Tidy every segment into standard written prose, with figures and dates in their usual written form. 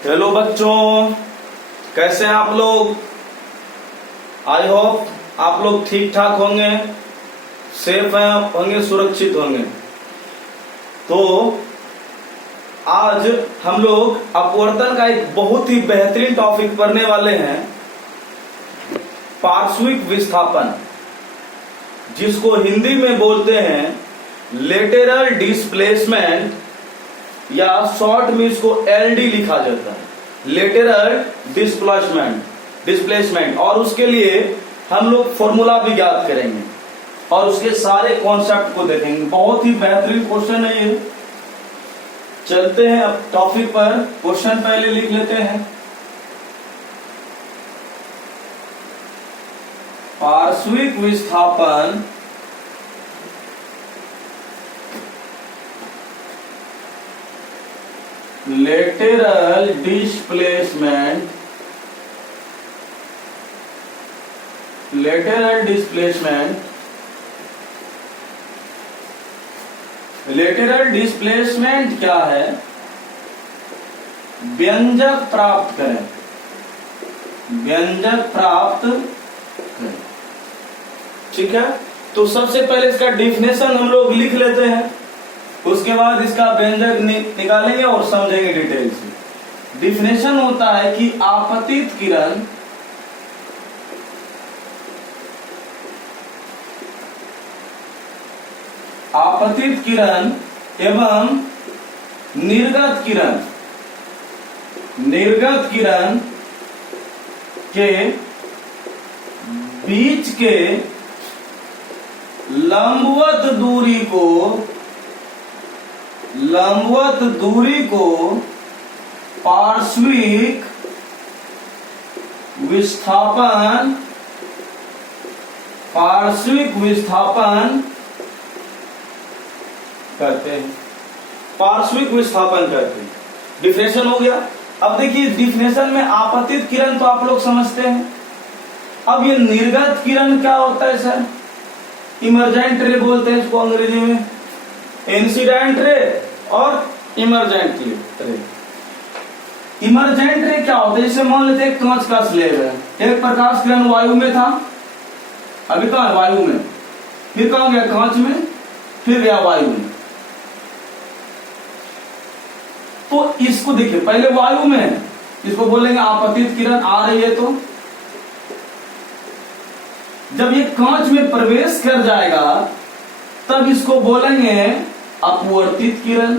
Hello बच्चों, कैसे हैं आप लोग। आई होप आप लोग ठीक ठाक होंगे, सेफ होंगे, सुरक्षित होंगे। तो आज हम लोग अपवर्तन का एक बहुत ही बेहतरीन टॉपिक पढ़ने वाले हैं, पार्श्विक विस्थापन, जिसको हिंदी में बोलते हैं लेटरल डिस्प्लेसमेंट, या शॉर्ट में इसको एलडी लिखा जाता है, लेटरल डिस्प्लेसमेंट। और उसके लिए हम लोग फॉर्मूला भी ज्ञात करेंगे और उसके सारे कॉन्सेप्ट को देखेंगे। बहुत ही बेहतरीन क्वेश्चन है ये। चलते हैं अब टॉपिक पर, क्वेश्चन पहले लिख लेते हैं। पार्श्विक विस्थापन लेटरल डिस्प्लेसमेंट क्या है? व्यंजक प्राप्त करें, ठीक है। तो सबसे पहले इसका डेफिनेशन हम लोग लिख लेते हैं, उसके बाद इसका व्यंजक निकालेंगे और समझेंगे डिटेल से। डेफिनेशन होता है कि आपतित किरण एवं निर्गत किरण के बीच के लंबवत दूरी को पार्श्विक विस्थापन कहते हैं। पार्श्विक विस्थापन कहते हैं। डिफिनेशन हो गया। अब देखिए, डिफिनेशन में आपतित किरण तो आप लोग समझते हैं। अब ये निर्गत किरण क्या होता है सर? इमर्जेंट रे बोलते हैं इसको अंग्रेजी में, इंसिडेंट रे और इमर्जेंट रे। इमर्जेंट रे क्या होता है? जैसे मान लेते हैं कांच का स्लेब है, एक प्रकाश किरण वायु में था, अभी कहां है? वायु में, फिर कहां गया? कांच में, फिर गया वायु में। तो इसको देखिए, पहले वायु में, इसको बोलेंगे आपतित किरण आ रही है। तो जब ये कांच में प्रवेश कर जाएगा तब इसको बोलेंगे अपवर्तित किरण।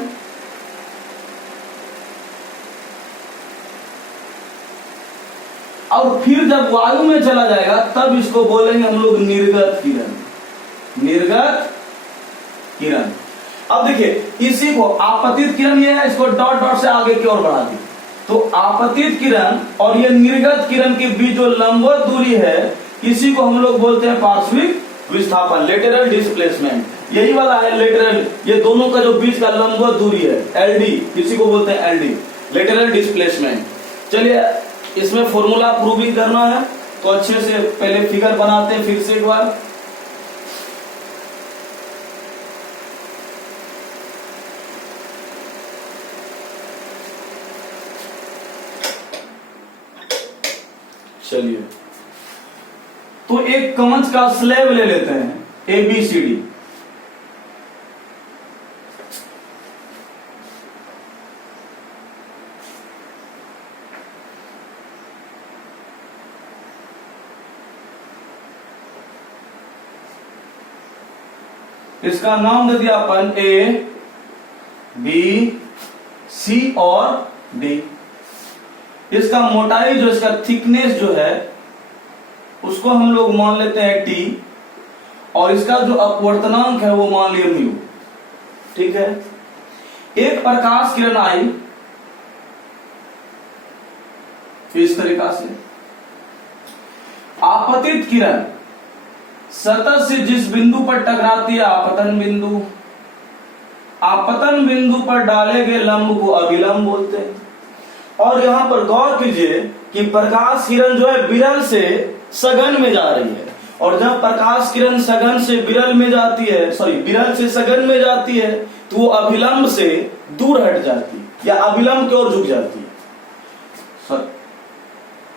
और फिर जब वायु में चला जाएगा तब इसको बोलेंगे हम लोग निर्गत किरण। अब देखिए, इसी को आपतित किरण ये है, इसको डॉट डॉट से आगे की ओर बढ़ा दी। तो आपतित किरण और ये निर्गत किरण के बीच जो लंबवत दूरी है, इसी को हम लोग बोलते हैं पार्श्विक विस्थापन, लेटरल डिस्प्लेसमेंट। यही वाला है लेटरल, ये दोनों का जो बीच का लंबवत दूरी है, एलडी, इसी को बोलते हैं एलडी, लेटरल डिस्प्लेसमेंट। चलिए, इसमें फॉर्मूला प्रूविंग करना है तो अच्छे से पहले फिगर बनाते हैं फिर से एक बार। चलिए, तो एक कांच का स्लैब ले लेते हैं, ABCD। इसका नाम दे दिया अपन A, B, C और D। इसका मोटाई जो, इसका थिकनेस जो है, उसको हम लोग मान लेते हैं T, और इसका जो अपवर्तनांक है वो मान लिया म्यू। ठीक है। एक प्रकाश किरण आई इस तरीका से, आपतित किरण सतह से जिस बिंदु पर टकराती है, आपतन बिंदु पर डाले गए लंब को अभिलंब बोलते हैं। और यहां पर गौर कीजिए कि प्रकाश किरण जो है विरल से सघन में जा रही है, और जब प्रकाश किरण सघन से विरल में जाती है, विरल से सघन में जाती है, तो वो अभिलंब से दूर हट जाती है या अभिलंब की ओर झुक जाती है।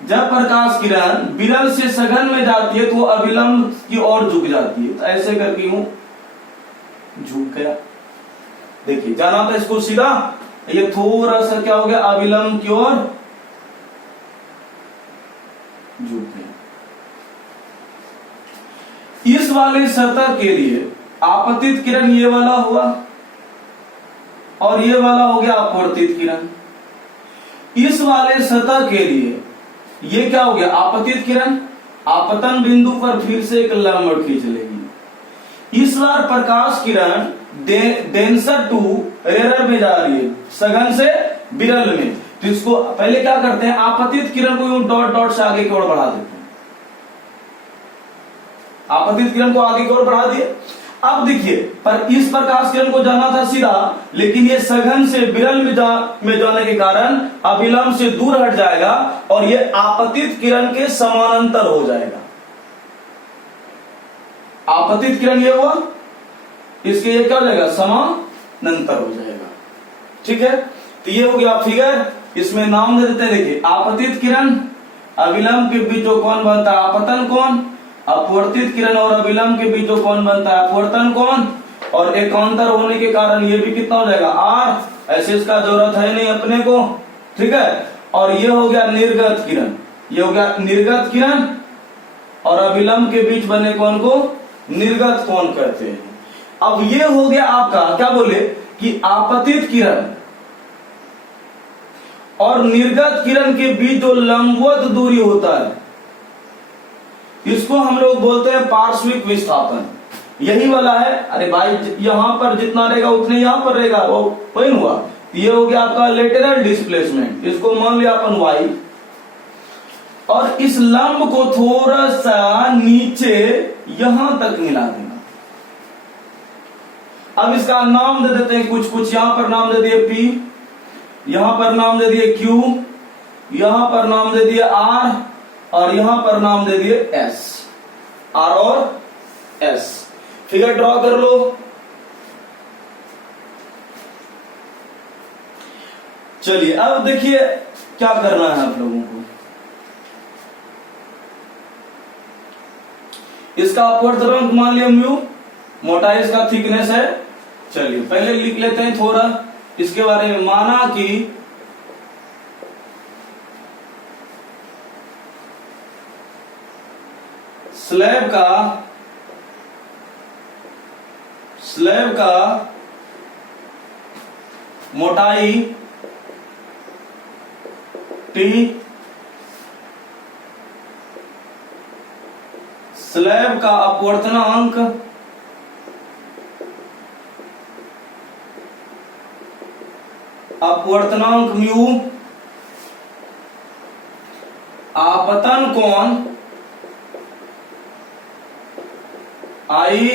जब प्रकाश किरण विरल से सघन में जाती है तो वो अविलंब की ओर झुक जाती है। तो ऐसे करके यूं झुक गया। देखिए जाना था इसको सीधा, ये थोड़ा सा क्या हो गया, अविलंब की ओर झुक गया। इस वाले सतह के लिए आपतित किरण ये वाला हुआ और ये वाला हो गया अपवर्तित किरण। इस वाले सतह के लिए ये क्या हो गया, आपतित किरण आपतन बिंदु पर फिर से एक लंब खींच लेगी। इस बार प्रकाश किरण डेंसर टू रेयर में जा रही है, सघन से विरल में। तो इसको पहले क्या करते हैं, आपतित किरण को यूं डॉट डॉट से आगे की ओर बढ़ा देते हैं। आपतित किरण को आगे की ओर बढ़ा दिए। अब देखिए पर इस प्रकाश किरण को जाना था सीधा, लेकिन ये सघन से विरल में जाने के कारण अविलंब से दूर हट जाएगा और ये आपतित किरण के समानांतर हो जाएगा। आपतित किरण ये हुआ, इसके ये क्या हो जाएगा, समानांतर हो जाएगा। ठीक है, तो ये हो गया फिगर। इसमें नाम दे देते हैं। देखिए आपतित किरण अविलंब के बीच जो कोण बनता है आपतन कोण, अपवर्तित किरण और अविलंब के बीच जो कोण बनता है अपवर्तन कोण, और एकांतर होने के कारण ये भी कितना हो जाएगा, आर। ऐसे इसका जरूरत है नहीं अपने को। ठीक है, और ये हो गया निर्गत किरण, ये हो गया निर्गत किरण, और अविलंब के बीच बने कोण को निर्गत कोण कहते हैं। अब ये हो गया आपका क्या बोले कि आपतित किरण और निर्गत किरण के बीच जो लंबवत दूरी होता है इसको हम लोग बोलते हैं पार्श्विक विस्थापन। यही वाला है। अरे भाई यहां पर जितना रहेगा उतने यहां पर रहेगा, वो वही हुआ। ये हो गया आपका लेटरल डिस्प्लेसमेंट, इसको मान लिया अपन वाई, और इस लंब को थोड़ा सा नीचे यहां तक मिला देना। अब इसका नाम दे देते हैं कुछ कुछ। यहां पर नाम दे दिए पी, यहां पर नाम दे दिए क्यू, यहां पर नाम दे दिए आर, और यहां पर नाम दे दिए एस। आर और एस फिगर ड्रॉ कर लो। चलिए अब देखिए क्या करना है आप लोगों को। इसका अपवर्तनांक मान लिया म्यू, मोटाई इसका थिकनेस है। चलिए पहले लिख लेते हैं थोड़ा इसके बारे में। माना कि स्लैब का मोटाई टी, स्लैब का अपवर्तनांक म्यू, आपतन कोण आई,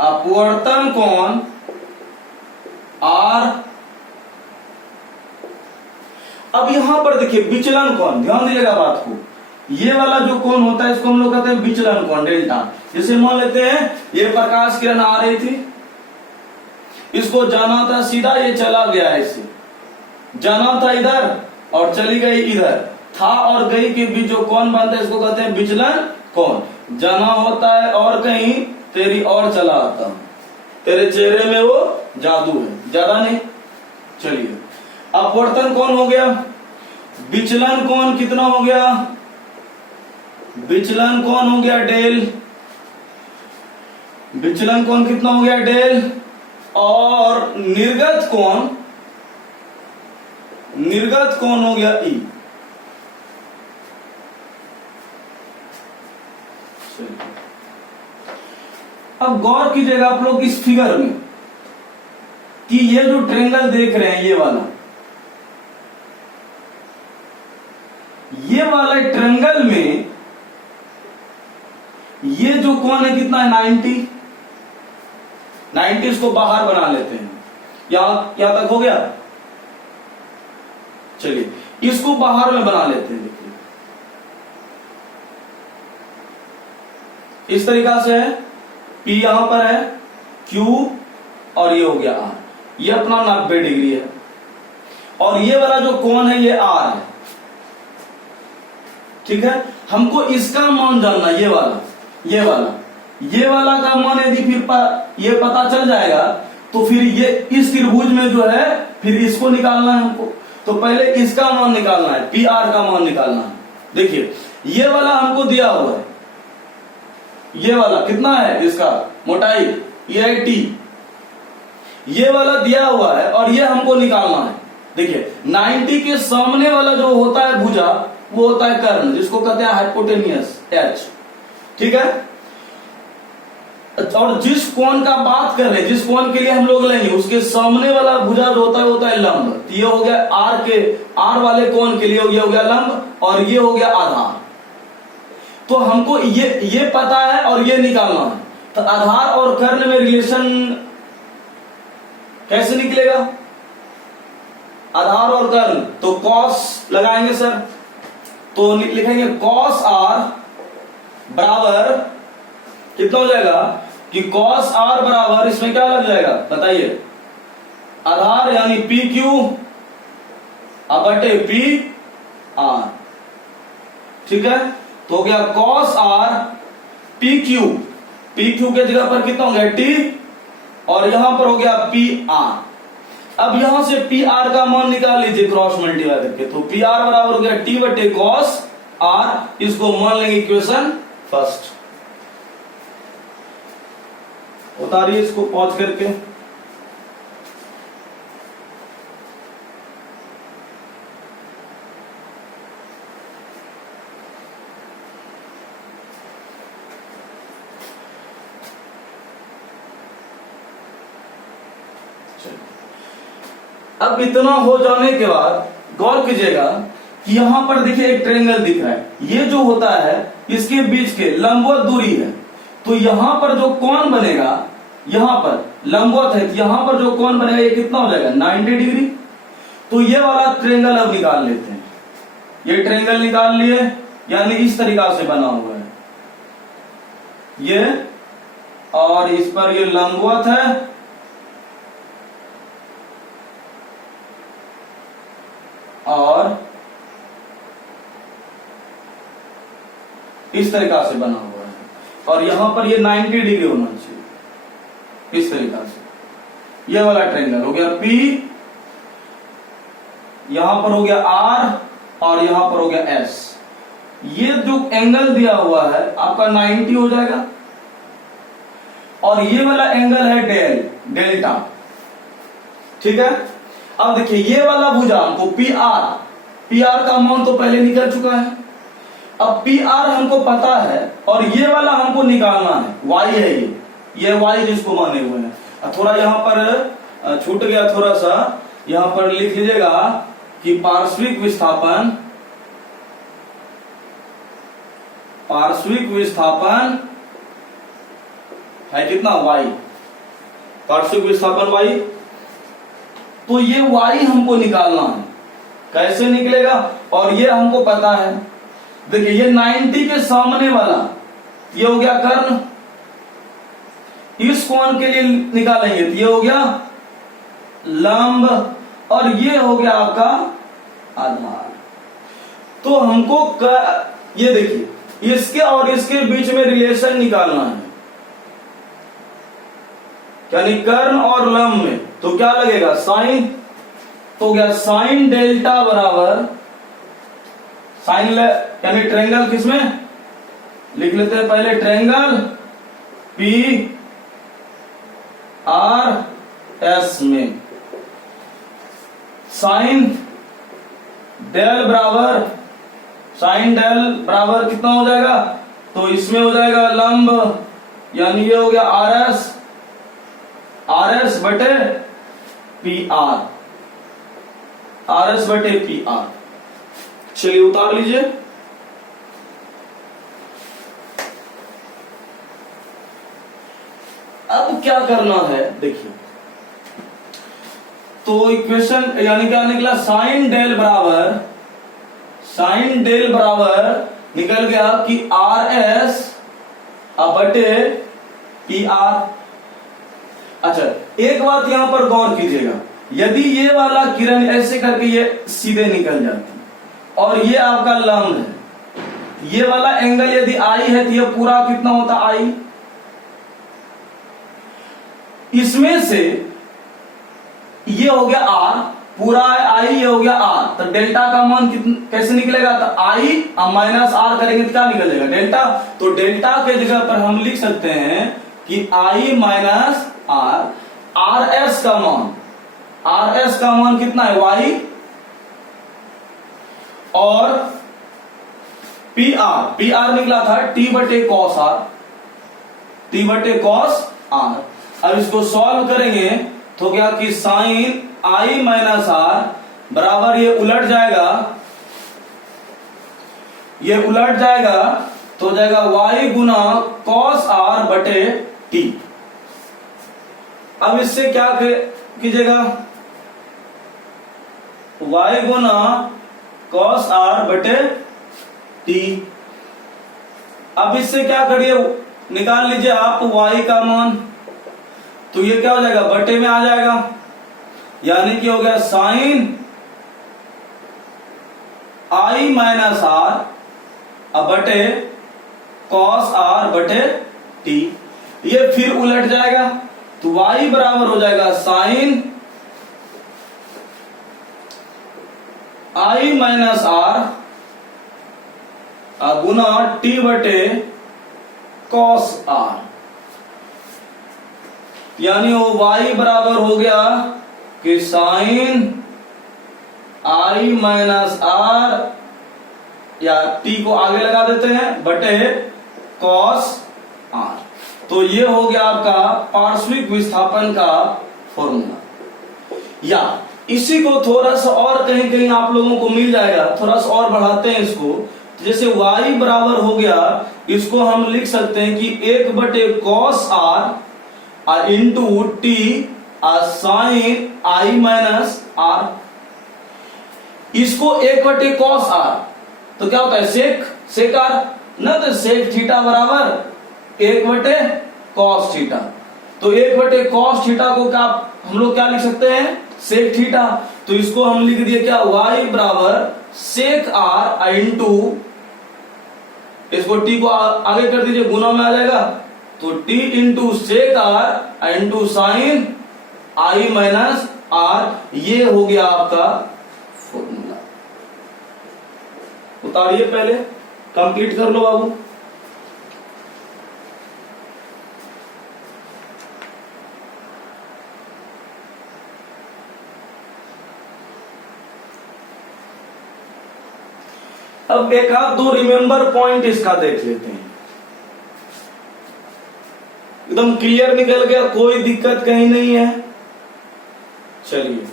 अपवर्तन कोण आर। अब यहां पर देखिए विचलन कोण, ध्यान दीजिएगा बात को। ये वाला जो कोण होता है इसको हम लोग कहते हैं विचलन कोण, डेल्टा। जैसे मान लेते हैं ये प्रकाश किरण आ रही थी, इसको जाना था सीधा, ये चला गया ऐसे, जाना था इधर और चली गई इधर। था और गई के बीच जो कोण बनता है इसको कहते हैं विचलन कोण। जाना होता है और कहीं, तेरी और चला आता हूं, तेरे चेहरे में वो जादू है, ज्यादा नहीं। चलिए अपवर्तन कोण हो गया, विचलन कोण कितना हो गया, विचलन कोण हो गया डेल, विचलन कोण कितना हो गया डेल, और निर्गत कोण हो गया ई। अब गौर कीजिएगा आप लोग इस फिगर में कि ये जो ट्रेंगल देख रहे हैं, ये वाला ट्रेंगल में ये जो कोण है कितना है 90 इसको बाहर बना लेते हैं। यहां तक हो गया। चलिए इसको बाहर में बना लेते हैं। देखिए इस तरीका से है, P यहां पर है, Q और ये हो गया R। ये अपना 90 डिग्री है। और ये वाला जो कोण है ये आर है, ठीक है। हमको इसका मान जानना, ये वाला का मान यदि फिर ये पता चल जाएगा तो फिर ये इस त्रिभुज में जो है फिर इसको निकालना है हमको। तो पहले इसका मान निकालना है, पी आर का मान निकालना है। देखिए ये वाला हमको दिया हुआ है, ये वाला कितना है, इसका मोटाई ये है टी, ये वाला दिया हुआ है और ये हमको निकालना है। देखिए 90 के सामने वाला जो होता है भुजा वो होता है कर्ण, जिसको कहते हैं हाइपोटेनियस एच, ठीक है। और जिस कोण का बात कर रहे हैं, जिस कोण के लिए हम लोग लेंगे उसके सामने वाला भुजा जो होता है लंब। तो ये हो गया आर वाले कोण के लिए हो गया लंब और ये हो गया आधार। तो हमको ये पता है और ये निकालना है। तो आधार और कर्ण में रिलेशन कैसे निकलेगा, आधार और कर्ण, तो कॉस लगाएंगे सर, तो लिखेंगे कॉस आर बराबर कितना हो जाएगा कि कॉस आर बराबर इसमें क्या लग जाएगा बताइए, आधार यानी पी क्यू बटे पी आर, ठीक है। तो हो गया कॉस आर पी क्यू के जगह पर कितना हो गया टी और यहां पर हो गया पी आर। अब यहां से पी आर का मान निकाल लीजिए क्रॉस मल्टीप्लाई करके, तो पी आर बराबर हो गया टी बटे कॉस आर, इसको मान लेंगे इक्वेशन फर्स्ट। उतारिए इसको पॉज करके, अब इतना हो जाने के बाद गौर कीजिएगा कि यहां पर देखिए एक ट्रायंगल दिख रहा है, ये जो होता है इसके बीच के लंबवत दूरी है। तो यहां पर जो कोण बनेगा, यहां पर लंबवत है, यहां पर जो कोण बनेगा ये कितना हो जाएगा 90 डिग्री। तो ये वाला ट्रायंगल अब निकाल लेते हैं, ये ट्रायंगल निकाल लिए, यानी इस तरीका से बना हुआ है ये, और इस पर ये लंबवत है और इस तरीका से बना हुआ है, और यहां पर ये 90 डिग्री होना चाहिए इस तरीका से। ये वाला ट्रायंगल हो गया P, यहां पर हो गया R और यहां पर हो गया S। ये जो एंगल दिया हुआ है आपका 90 हो जाएगा, और ये वाला एंगल है डेल्टा, ठीक है। अब देखिए ये वाला भुजा हमको पी आर का मान तो पहले निकल चुका है, अब पी आर हमको पता है और ये वाला हमको निकालना है, वाई है ये वाई जिसको माने हुए हैं। थोड़ा यहाँ पर छूट गया, थोड़ा सा यहाँ पर लिख लीजिएगा कि पार्श्विक विस्थापन है कितना वाई, पार्श्विक विस्थापन वाई। तो ये y हमको निकालना है, कैसे निकलेगा, और ये हमको पता है। देखिए ये 90 के सामने वाला ये हो गया कर्ण, इस कोण के लिए निकालेंगे तो ये हो गया लंब, और ये हो गया आपका आधार। तो हमको ये देखिए इसके और इसके बीच में रिलेशन निकालना है, यानी कर्ण और लंब में। तो क्या लगेगा साइन, तो गया साइन डेल्टा बराबर साइन, यानी ट्रायंगल किसमें लिख लेते हैं पहले, ट्रायंगल पी आर एस में साइन डेल बराबर कितना हो जाएगा, तो इसमें हो जाएगा लंब, यानी ये हो गया आर एस बटे पी आर, चलिए उतार लीजिए। अब क्या करना है देखिए, तो इक्वेशन यानी क्या निकला, साइन डेल बराबर निकल गया कि आर एस बटे पी आर। अच्छा एक बात यहां पर गौर कीजिएगा, यदि ये वाला किरण ऐसे करके ये सीधे निकल जाती और ये आपका लंब है, ये वाला एंगल यदि आई है तो ये पूरा कितना होता आई, इसमें से ये हो गया आर, पूरा आई ये हो गया आर, तो डेल्टा का मान कैसे निकलेगा, तो आई माइनस आर करेंगे तो क्या निकलेगा डेल्टा। तो डेल्टा के जगह पर हम लिख सकते हैं कि आई माइनस आर, आर एस का मान कितना है वाई, और पी आर निकला था टी बटे कॉस आर। अब इसको सॉल्व करेंगे तो क्या कि साइन आई माइनस आर बराबर ये उलट जाएगा तो जाएगा y गुना कॉस आर बटे टी। अब इससे क्या कीजिएगा, y गुना कॉस आर बटे टी। अब इससे क्या करिए, निकाल लीजिए आप y का मान, तो ये क्या हो जाएगा बटे में आ जाएगा, यानी कि हो गया साइन आई माइनस आर अब बटे कॉस आर बटे टी। ये फिर उलट जाएगा तो y बराबर हो जाएगा साइन आई माइनस आर गुना टी बटे कॉस आर, यानी वो y बराबर हो गया कि साइन आई माइनस आर, या t को आगे लगा देते हैं, बटे कॉस आर। तो ये हो गया आपका पार्श्विक विस्थापन का फॉर्मूला। या इसी को थोड़ा सा और कहीं कहीं आप लोगों को मिल जाएगा, थोड़ा सा और बढ़ाते हैं इसको, तो जैसे y बराबर हो गया, इसको हम लिख सकते हैं कि 1 बटे cos R into T sine I minus R. इसको 1 बटे कॉस आर तो क्या होता है सेक आर ना, तो सेक थीटा बराबर 1 बटे कॉस थीटा। तो 1 बटे कॉस थीटा को क्या हम लोग क्या लिख सकते हैं सेक थीटा। तो इसको हम लिख दिए क्या y बराबर सेक आर इंटू, इसको t को आगे कर दीजिए गुना में आ जाएगा, तो t into sec R into sine I minus R. ये हो गया आपका फॉर्मूला। उतारिए पहले, कंप्लीट कर लो बाबू। अब एक आध दो रिमेंबर पॉइंट इसका देख लेते हैं, एकदम क्लियर निकल गया, कोई दिक्कत कहीं नहीं है। चलिए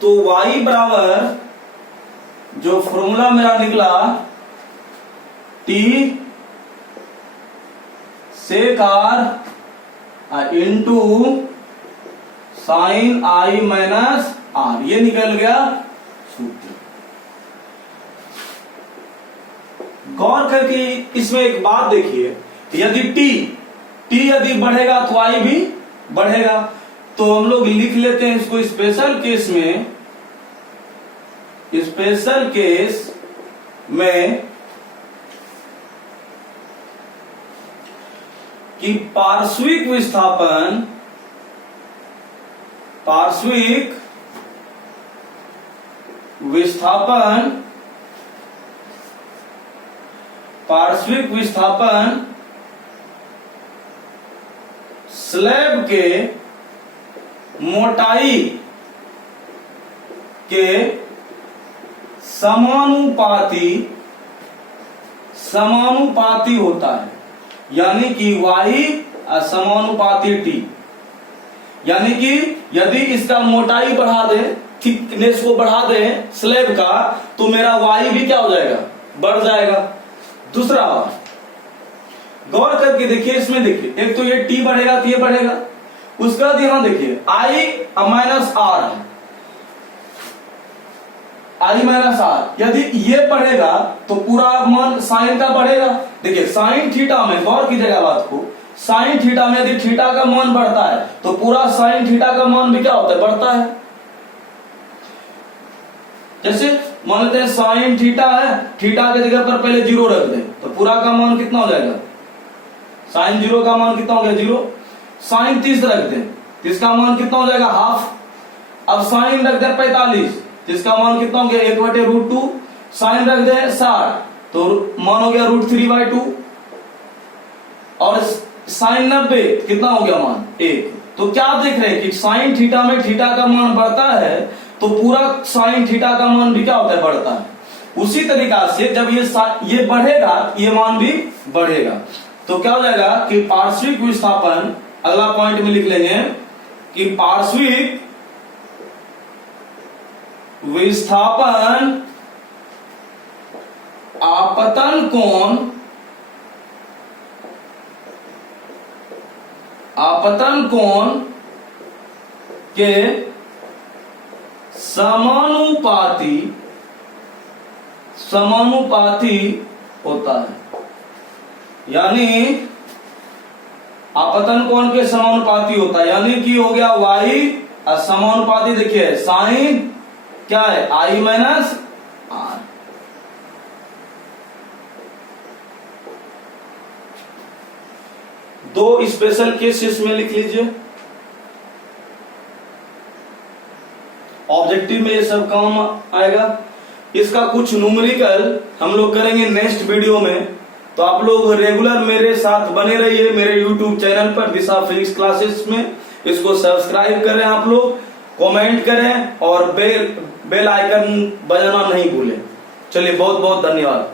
तो y बराबर जो फॉर्मूला मेरा निकला t sec R into sine I minus R, ये निकल गया सूत्र। गौर करके इसमें एक बात देखिए, यदि t यदि बढ़ेगा तो y भी बढ़ेगा। तो हम लोग लिख लेते हैं इसको स्पेशल केस में कि पार्श्विक विस्थापन स्लैब के मोटाई के समानुपाती होता है, यानी कि y समानुपाती t। यानी कि यदि इसका मोटाई बढ़ा दे, थिकनेस को बढ़ा दे स्लैब का, तो मेरा y भी क्या हो जाएगा बढ़ जाएगा। दूसरा गौर करके देखिए, इसमें देखिए एक तो ये t बढ़ेगा तो ये बढ़ेगा, उसका बाद यहां देखिए i माइनस आर है, आई माइनस आर। यदि ये बढ़ेगा तो पूरा मान साइन का बढ़ेगा। देखिए साइन थीटा में, गौर कीजिएगा बात को, साइन थीटा में यदि थीटा का मान बढ़ता है तो पूरा साइन थीटा का मान भी क्या होता है, बढ़ता है। जैसे मान लेते हैं साइन थीटा है, थीटा के जगह पर पहले 0 रख दें तो पूरा का मान कितना हो जाएगा, साइन 0 का मान कितना हो गया 0। साइन 30 रख दें तो इसका मान कितना हो जाएगा हाफ। अब साइन रख दें 45 जिसका मान कितना हो गया 1/√2। साइन रख दें 60 तो मान हो गया √3/2। और साइन 90 कितना हो गया मान 1। तो क्या आप देख रहे हैं कि साइन थीटा में थीटा का मान बढ़ता है तो पूरा साइन थीटा का मान भी क्या होता है, बढ़ता है। उसी तरीका से जब ये बढ़ेगा ये मान भी बढ़ेगा। तो क्या हो जाएगा कि पार्श्विक विस्थापन, अगला पॉइंट में लिख लेंगे कि पार्श्विक विस्थापन आपतन कोण के समानुपाती होता है। यानी आपतन कोण के समानुपाती होता है, यानी कि हो गया y और समानुपाती देखिए साइन क्या है आई माइनस आर। दो स्पेशल केसेस में लिख लीजिए, ऑब्जेक्टिव में ये सब काम आएगा। इसका कुछ न्यूमेरिकल हम लोग करेंगे नेक्स्ट वीडियो में। तो आप लोग रेगुलर मेरे साथ बने रहिए मेरे यूट्यूब चैनल पर दिशा फिजिक्स क्लासेस में। इसको सब्सक्राइब करें आप लोग, कमेंट करें और बेल आइकन बजाना नहीं भूलें। चलिए बहुत बहुत धन्यवाद।